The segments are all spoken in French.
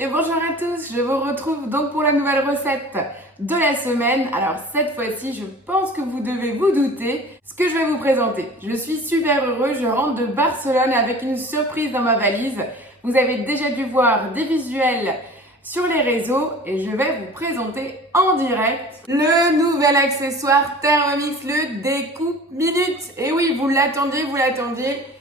Et bonjour à tous, je vous retrouve donc pour la nouvelle recette de la semaine. Alors cette fois-ci, je pense que vous devez vous douter ce que je vais vous présenter. Je suis super heureuse, je rentre de Barcelone avec une surprise dans ma valise. Vous avez déjà dû voir des visuels sur les réseaux et je vais vous présenter en direct le nouvel accessoire Thermomix, le découpe minute. Et oui, vous l'attendiez.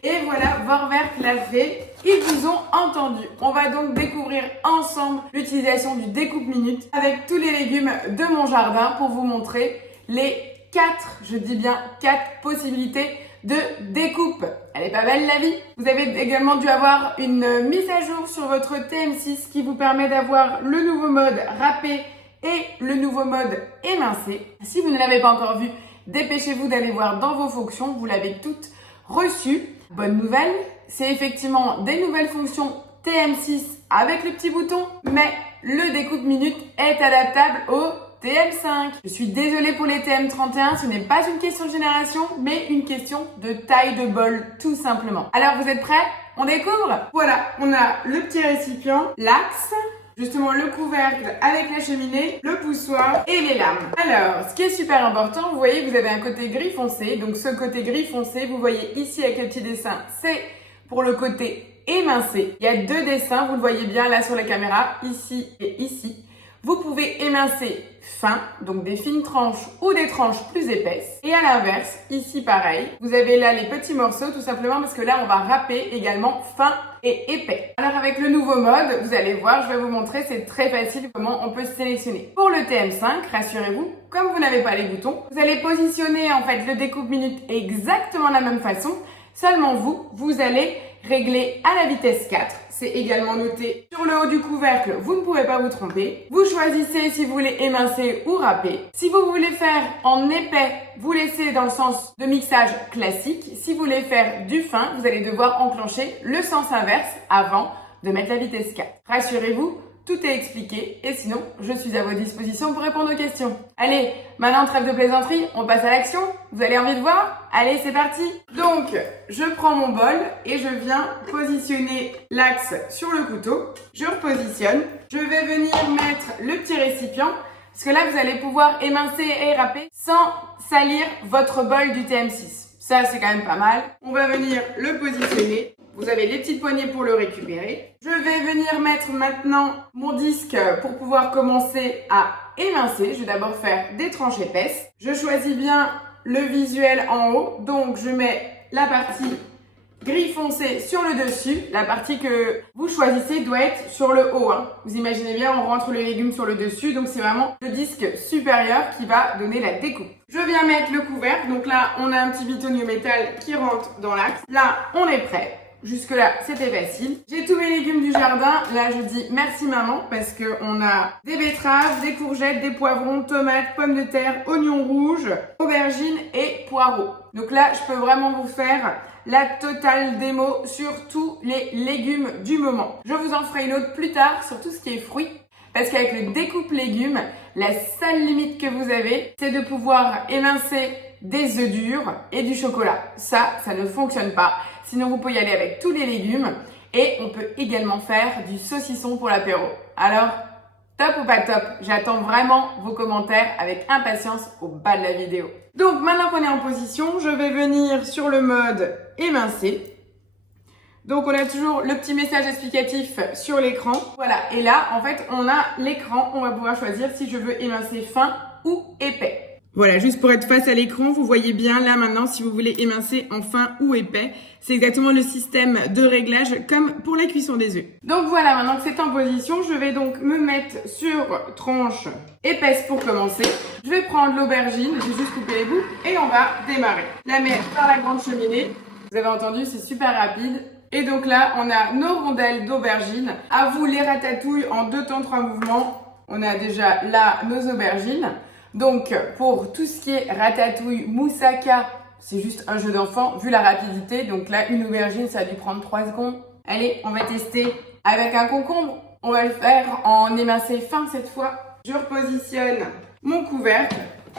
Et voilà, Vorwerk l'a fait. Ils vous ont entendu. On va donc découvrir ensemble l'utilisation du découpe minute avec tous les légumes de mon jardin pour vous montrer les 4, je dis bien 4 possibilités de découpe. Elle est pas belle la vie? Vous avez également dû avoir une mise à jour sur votre TM6 qui vous permet d'avoir le nouveau mode râpé et le nouveau mode émincé. Si vous ne l'avez pas encore vu, dépêchez-vous d'aller voir dans vos fonctions, vous l'avez toutes reçues. Bonne nouvelle, c'est effectivement des nouvelles fonctions TM6 avec les petits boutons, mais le découpe minute est adaptable au TM5. Je suis désolée pour les TM31, ce n'est pas une question de génération, mais une question de taille de bol, tout simplement. Alors vous êtes prêts? On découvre? Voilà, on a le petit récipient, l'axe, justement le couvercle avec la cheminée, le poussoir et les lames. Alors, ce qui est super important, vous voyez, vous avez un côté gris foncé. Donc ce côté gris foncé, vous voyez ici avec le petit dessin, c'est pour le côté émincé. Il y a 2 dessins, vous le voyez bien là sur la caméra, ici et ici. Vous pouvez émincer fin, donc des fines tranches ou des tranches plus épaisses. Et à l'inverse, ici pareil, vous avez là les petits morceaux tout simplement parce que là on va râper également fin et épais. Alors avec le nouveau mode, vous allez voir, je vais vous montrer, c'est très facile comment on peut sélectionner. Pour le TM5, rassurez-vous, comme vous n'avez pas les boutons, vous allez positionner en fait le découpe minute exactement de la même façon, seulement vous allez régler à la vitesse 4. C'est également noté sur le haut du couvercle, vous ne pouvez pas vous tromper. Vous choisissez si vous voulez émincer ou râper. Si vous voulez faire en épais, vous laissez dans le sens de mixage classique. Si vous voulez faire du fin, vous allez devoir enclencher le sens inverse avant de mettre la vitesse 4. Rassurez-vous, tout est expliqué et sinon, je suis à votre disposition pour répondre aux questions. Allez, maintenant trêve de plaisanterie, on passe à l'action. Vous avez envie de voir? Allez, c'est parti! Donc, je prends mon bol et je viens positionner l'axe sur le couteau. Je repositionne. Je vais venir mettre le petit récipient parce que là, vous allez pouvoir émincer et râper sans salir votre bol du TM6. Ça, c'est quand même pas mal. On va venir le positionner. Vous avez les petites poignées pour le récupérer. Je vais venir mettre maintenant mon disque pour pouvoir commencer à émincer. Je vais d'abord faire des tranches épaisses. Je choisis bien le visuel en haut. Donc, je mets la partie gris foncé sur le dessus. La partie que vous choisissez doit être sur le haut. Vous imaginez bien, on rentre les légumes sur le dessus. Donc, c'est vraiment le disque supérieur qui va donner la découpe. Je viens mettre le couvercle. Donc là, on a un petit bitonio métal qui rentre dans l'axe. Là, on est prêt. Jusque-là, c'était facile. J'ai tous mes légumes du jardin. Là, je dis merci maman parce qu'on a des betteraves, des courgettes, des poivrons, tomates, pommes de terre, oignons rouges, aubergines et poireaux. Donc là, je peux vraiment vous faire la totale démo sur tous les légumes du moment. Je vous en ferai une autre plus tard sur tout ce qui est fruits. Parce qu'avec le découpe légumes, la seule limite que vous avez, c'est de pouvoir émincer des œufs durs et du chocolat. Ça ne fonctionne pas. Sinon, vous pouvez y aller avec tous les légumes. Et on peut également faire du saucisson pour l'apéro. Alors, top ou pas top? J'attends vraiment vos commentaires avec impatience au bas de la vidéo. Donc, maintenant qu'on est en position, je vais venir sur le mode émincer. Donc, on a toujours le petit message explicatif sur l'écran. Voilà, et là, en fait, on a l'écran. On va pouvoir choisir si je veux émincer fin ou épais. Voilà, juste pour être face à l'écran, vous voyez bien là maintenant si vous voulez émincer en fin ou épais. C'est exactement le système de réglage comme pour la cuisson des œufs. Donc voilà, maintenant que c'est en position, je vais donc me mettre sur tranche épaisse pour commencer. Je vais prendre l'aubergine, je vais juste couper les bouts et on va démarrer. La mettre par la grande cheminée. Vous avez entendu, c'est super rapide. Et donc là, on a nos rondelles d'aubergine. À vous les ratatouilles en 2 temps 3 mouvements. On a déjà là nos aubergines. Donc, pour tout ce qui est ratatouille, moussaka, c'est juste un jeu d'enfant, vu la rapidité. Donc là, une aubergine, ça a dû prendre 3 secondes. Allez, on va tester avec un concombre. On va le faire en émincé fin cette fois. Je repositionne mon couvercle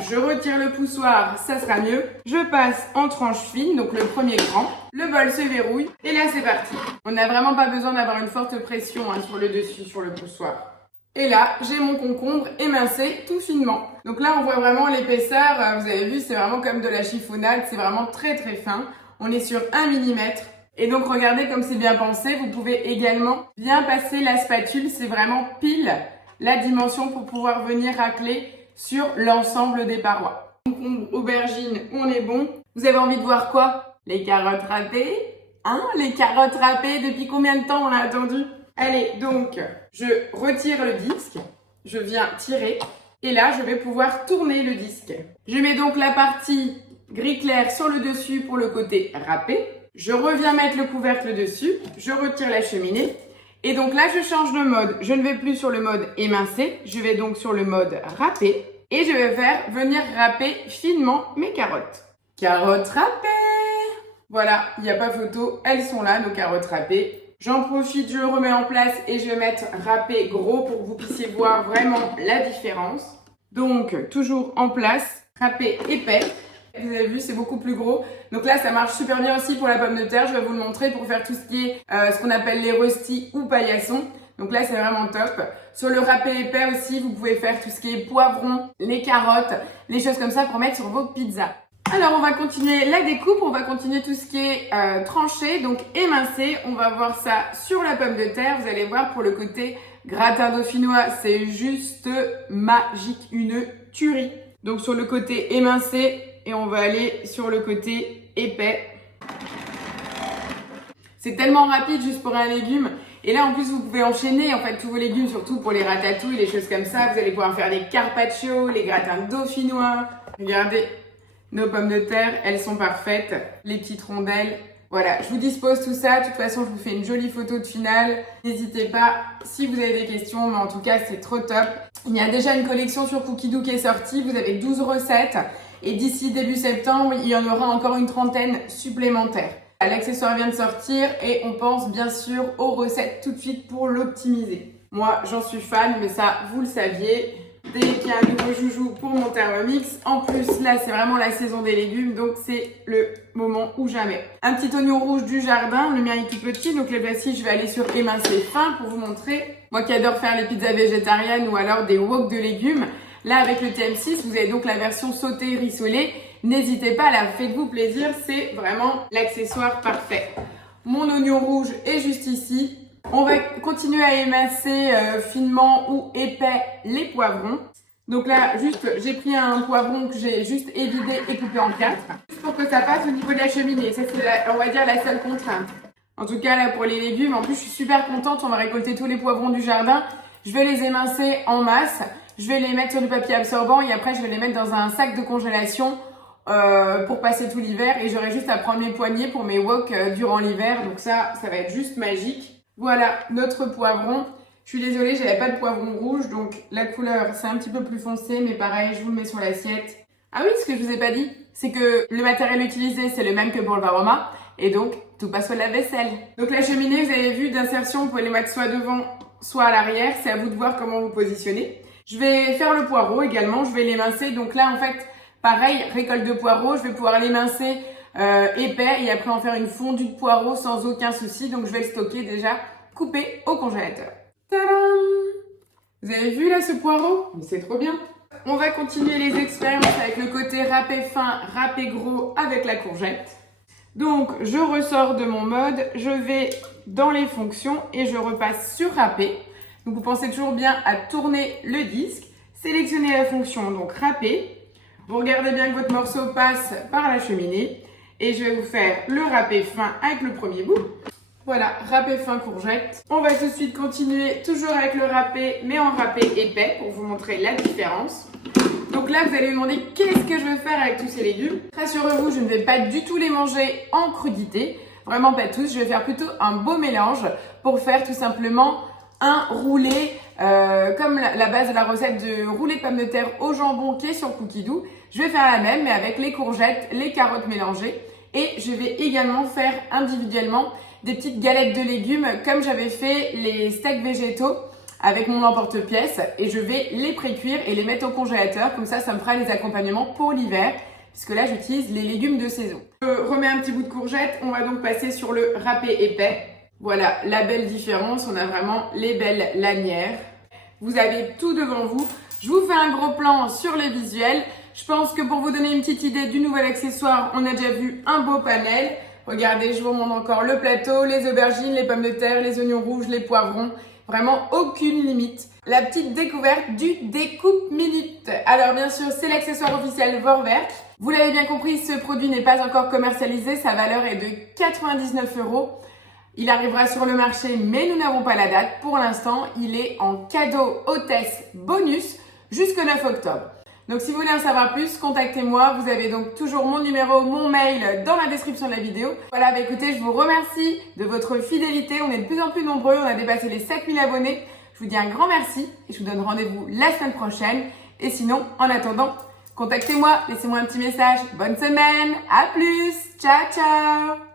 Je retire le poussoir, ça sera mieux. Je passe en tranche fine, donc le premier grand. Le bol se verrouille et là c'est parti. On n'a vraiment pas besoin d'avoir une forte pression sur le dessus, sur le poussoir. Et là, j'ai mon concombre émincé tout finement. Donc là, on voit vraiment l'épaisseur. Vous avez vu, c'est vraiment comme de la chiffonnade. C'est vraiment très très fin. On est sur 1 mm. Et donc, regardez comme c'est bien pensé. Vous pouvez également bien passer la spatule. C'est vraiment pile la dimension pour pouvoir venir racler sur l'ensemble des parois. Concombre, aubergine, on est bon. Vous avez envie de voir quoi? Les carottes râpées? Les carottes râpées, depuis combien de temps on l'a attendu? Allez, donc, je retire le disque, je viens tirer, et là, je vais pouvoir tourner le disque. Je mets donc la partie gris clair sur le dessus pour le côté râpé. Je reviens mettre le couvercle dessus, je retire la cheminée, et donc là, je change de mode. Je ne vais plus sur le mode émincé, je vais donc sur le mode râpé, et je vais faire venir râper finement mes carottes. Carottes râpées! Voilà, il n'y a pas photo, elles sont là, nos carottes râpées. J'en profite, je le remets en place et je vais mettre râpé gros pour que vous puissiez voir vraiment la différence. Donc, toujours en place, râpé épais. Vous avez vu, c'est beaucoup plus gros. Donc là, ça marche super bien aussi pour la pomme de terre. Je vais vous le montrer pour faire tout ce qui est ce qu'on appelle les röstis ou paillassons. Donc là, c'est vraiment top. Sur le râpé épais aussi, vous pouvez faire tout ce qui est poivron, les carottes, les choses comme ça pour mettre sur vos pizzas. Alors, on va continuer la découpe, on va continuer tout ce qui est tranché, donc émincé. On va voir ça sur la pomme de terre. Vous allez voir pour le côté gratin dauphinois, c'est juste magique, une tuerie. Donc sur le côté émincé et on va aller sur le côté épais. C'est tellement rapide juste pour un légume. Et là, en plus, vous pouvez enchaîner en fait tous vos légumes, surtout pour les ratatouilles, les choses comme ça. Vous allez pouvoir faire des carpaccio, les gratins dauphinois. Regardez. Nos pommes de terre, elles sont parfaites. Les petites rondelles. Voilà, je vous dispose tout ça. De toute façon, je vous fais une jolie photo de finale. N'hésitez pas si vous avez des questions, mais en tout cas, c'est trop top. Il y a déjà une collection sur Cookidoo qui est sortie. Vous avez 12 recettes. Et d'ici début septembre, il y en aura encore une trentaine supplémentaires. L'accessoire vient de sortir et on pense bien sûr aux recettes tout de suite pour l'optimiser. Moi, j'en suis fan, mais ça, vous le saviez. Dès qu'il y a un nouveau joujou pour mon Thermomix. En plus, là, c'est vraiment la saison des légumes, donc c'est le moment ou jamais. Un petit oignon rouge du jardin, le mien est tout petit, donc les voici, je vais aller sur émincé fin pour vous montrer. Moi qui adore faire les pizzas végétariennes ou alors des wok de légumes, là avec le TM6, vous avez donc la version sautée rissolée. N'hésitez pas, là, faites-vous plaisir, c'est vraiment l'accessoire parfait. Mon oignon rouge est juste ici. On va continuer à émincer finement ou épais les poivrons. Donc là, juste, j'ai pris un poivron que j'ai juste évidé et coupé en 4. Juste pour que ça passe au niveau de la cheminée. Ça, c'est, on va dire, la seule contrainte. En tout cas, là, pour les légumes, en plus, je suis super contente. On va récolter tous les poivrons du jardin. Je vais les émincer en masse. Je vais les mettre sur du papier absorbant et après, je vais les mettre dans un sac de congélation pour passer tout l'hiver. Et j'aurai juste à prendre mes poignées pour mes wok durant l'hiver. Donc ça va être juste magique. Voilà notre poivron. Je suis désolée, j'avais pas de poivron rouge, donc la couleur c'est un petit peu plus foncé, mais pareil, je vous le mets sur l'assiette. Ah oui, ce que je vous ai pas dit, c'est que le matériel utilisé c'est le même que pour le varoma, et donc tout passe au lave-vaisselle. Donc la cheminée, vous avez vu, d'insertion, vous pouvez les mettre soit devant, soit à l'arrière, c'est à vous de voir comment vous positionnez. Je vais faire le poireau également, je vais l'émincer, donc là en fait, pareil, récolte de poireaux, je vais pouvoir l'émincer épais et après en faire une fondue de poireaux sans aucun souci. Donc je vais le stocker déjà coupé au congélateur. Tadam! Vous avez vu là ce poireau? C'est trop bien. On va continuer les expériences avec le côté râpé fin, râpé gros avec la courgette. Donc je ressors de mon mode, je vais dans les fonctions et je repasse sur râpé. Donc vous pensez toujours bien à tourner le disque, sélectionner la fonction donc râpé. Vous regardez bien que votre morceau passe par la cheminée. Et je vais vous faire le râpé fin avec le premier bout. Voilà, râpé fin courgette. On va tout de suite continuer toujours avec le râpé, mais en râpé épais pour vous montrer la différence. Donc là, vous allez me demander qu'est-ce que je vais faire avec tous ces légumes. Rassurez-vous, je ne vais pas du tout les manger en crudité. Vraiment pas tous. Je vais faire plutôt un beau mélange pour faire tout simplement un roulé, comme la base de la recette de roulé de pommes de terre au jambon qui est sur Cookidoo. Je vais faire la même, mais avec les courgettes, les carottes mélangées. Et je vais également faire individuellement des petites galettes de légumes, comme j'avais fait les steaks végétaux avec mon emporte-pièce et je vais les pré-cuire et les mettre au congélateur. Comme ça me fera les accompagnements pour l'hiver puisque là, j'utilise les légumes de saison. Je remets un petit bout de courgette. On va donc passer sur le râpé épais. Voilà, la belle différence. On a vraiment les belles lanières. Vous avez tout devant vous. Je vous fais un gros plan sur les visuels. Je pense que pour vous donner une petite idée du nouvel accessoire, on a déjà vu un beau panel. Regardez, je vous remonte encore le plateau, les aubergines, les pommes de terre, les oignons rouges, les poivrons. Vraiment aucune limite. La petite découverte du découpe minute. Alors bien sûr, c'est l'accessoire officiel Vorwerk. Vous l'avez bien compris, ce produit n'est pas encore commercialisé. Sa valeur est de 99 €. Il arrivera sur le marché, mais nous n'avons pas la date. Pour l'instant, il est en cadeau hôtesse bonus jusqu'au 9 octobre. Donc si vous voulez en savoir plus, contactez-moi. Vous avez donc toujours mon numéro, mon mail dans la description de la vidéo. Voilà, écoutez, je vous remercie de votre fidélité. On est de plus en plus nombreux, on a dépassé les 5000 abonnés. Je vous dis un grand merci et je vous donne rendez-vous la semaine prochaine. Et sinon, en attendant, contactez-moi, laissez-moi un petit message. Bonne semaine, à plus, ciao ciao.